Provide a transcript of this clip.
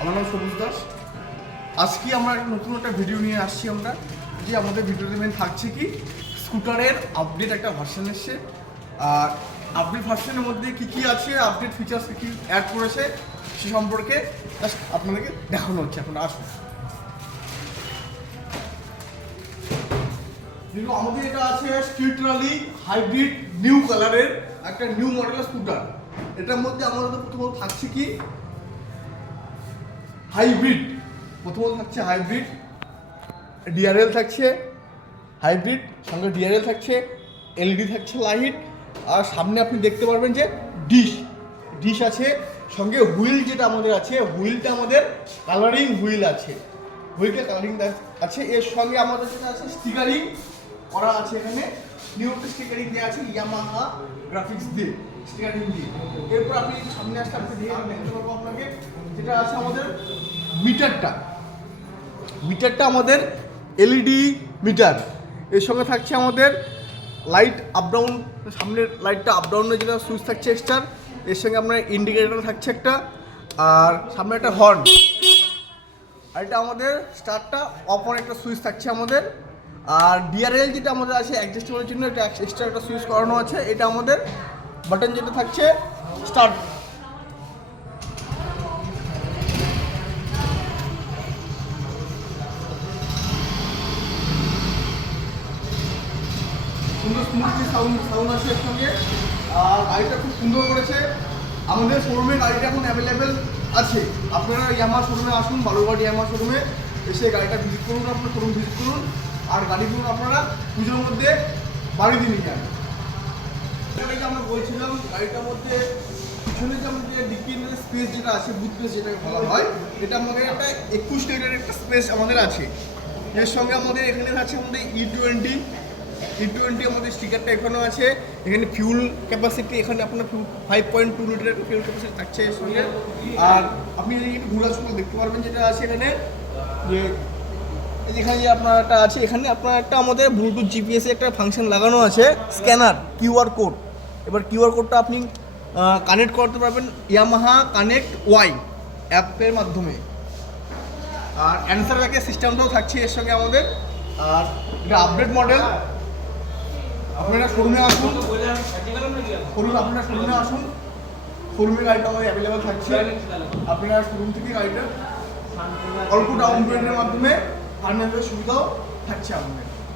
আমার নাম সবুজ দাস। আজকে আমরা নতুন একটা ভিডিও নিয়ে আসছি আমরা, যে আমাদের ভিডিওতে মেন থাকছে কি স্কুটারের আপডেট একটা ভার্সন এসছে। আর আপডেট ভার্সনের মধ্যে কী কী আছে, আপডেট ফিচার্স কী কী অ্যাড করেছে সে সম্পর্কে জাস্ট আপনাদেরকে দেখানো হচ্ছে। আপনারা আসুন। যেহেতু আমাদের এটা আছে স্ট্রিট র্যালি হাইব্রিড নিউ কালারের একটা নিউ মডেলের স্কুটার। এটার মধ্যে আমাদের প্রথমত থাকছে কি হাইব্রিড, প্রথমত থাকছে হাইব্রিড, ডিআরএল থাকছে হাইব্রিড, সঙ্গে ডিআরএল থাকছে, এলইডি থাকছে লাইট, আর সামনে আপনি দেখতে পারবেন যে ডিশ আছে, সঙ্গে হুইল যেটা আমাদের আছে, হুইলটা আমাদের কালারিং হুইল আছে, হুইলটা কালারিং আছে। এর সঙ্গে আমাদের যেটা আছে স্টিকারিং করা আছে, এখানে নিউ স্টিকারিং দেওয়া আছে ইয়ামাহা গ্রাফিক্স দিয়ে, স্টিকারিং দিয়ে। এরপর আপনি সামনে আসতে আপনি দেখতে পারবো আপনাকে যেটা আছে আমাদের মিটারটা আমাদের এলইডি মিটার। এর সঙ্গে থাকছে আমাদের লাইট আপ ডাউন, সামনের লাইটটা আপ ডাউনের যেটা সুইচ থাকছে এক্সট্রা। এর সঙ্গে আপনার ইন্ডিকেটর থাকছে একটা, আর সামনে একটা হর্ন, আর এটা আমাদের স্টার্টটা অফ অন একটা সুইচ থাকছে আমাদের। আর ডিআরএল যেটা আমাদের আছে অ্যাডজাস্টেবলের জন্য, এটা এক্সট্রা একটা সুইচ করানো আছে। এটা আমাদের বাটন যেটা থাকছে স্টার্ট। সুন্দর স্মুথলি সাউন্ড আছে এর সঙ্গে। আর গাড়িটা খুব সুন্দর করেছে। আমাদের শোরুমে গাড়িটা এখন অ্যাভেলেবেল আছে। আপনারা ইয়ামাহা শোরুমে আসুন, বালুরঘাট ইয়ামাহা শোরুমে এসে গাড়িটা ভিজিট করুন, আপনার শোরুম ভিজিট করুন। আর গাড়িগুলো আপনারা পুজোর মধ্যে বাড়ি দিয়ে নিয়ে যান। এটাকে আমরা বলছিলাম গাড়িটার মধ্যে পিছনে যে আমাদের ডিকির স্পেস যেটা আছে, বুট স্পেস যেটাকে বলা হয়, এটা আমাদের একটা 21 লিটারের একটা স্পেস আমাদের আছে। এর সঙ্গে আমাদের এখানে আছে আমাদের E20 আমাদের স্টিকারটা এখানেও আছে। এখানে ফিউল ক্যাপাসিটি, এখানে আপনার 5.2 লিটারের ফিউল ক্যাপাসিটি থাকছে এর সঙ্গে। আর আপনি যদি একটু ঘোরাঘুরি দেখতে পারবেন যেটা আছে এখানে, যে এখানে যে আপনার একটা আছে, এখানে আপনার একটা আমাদের ব্লুটুথ জিপিএসে একটা ফাংশন লাগানো আছে, স্ক্যানার কিউআর কোড। এবার কিউআর কোডটা আপনি কানেক্ট করতে পারবেন ইয়ামাহা কানেক্ট ওয়াই অ্যাপের মাধ্যমে। আর অ্যান্সার ব্যাকের সিস্টেমটাও থাকছে এর সঙ্গে আমাদের। আর এটা আপডেট মডেল। আপনারা শোরুমে আসুন, শোরুমে গাড়িটা আমাদের অ্যাভেলেবেল থাকছে। আপনারা শোরুম থেকে গাড়িটা অল্প ডাউন পেমেন্টের মাধ্যমে ফাইন্যান্সের সুবিধাও থাকছে আমাদের।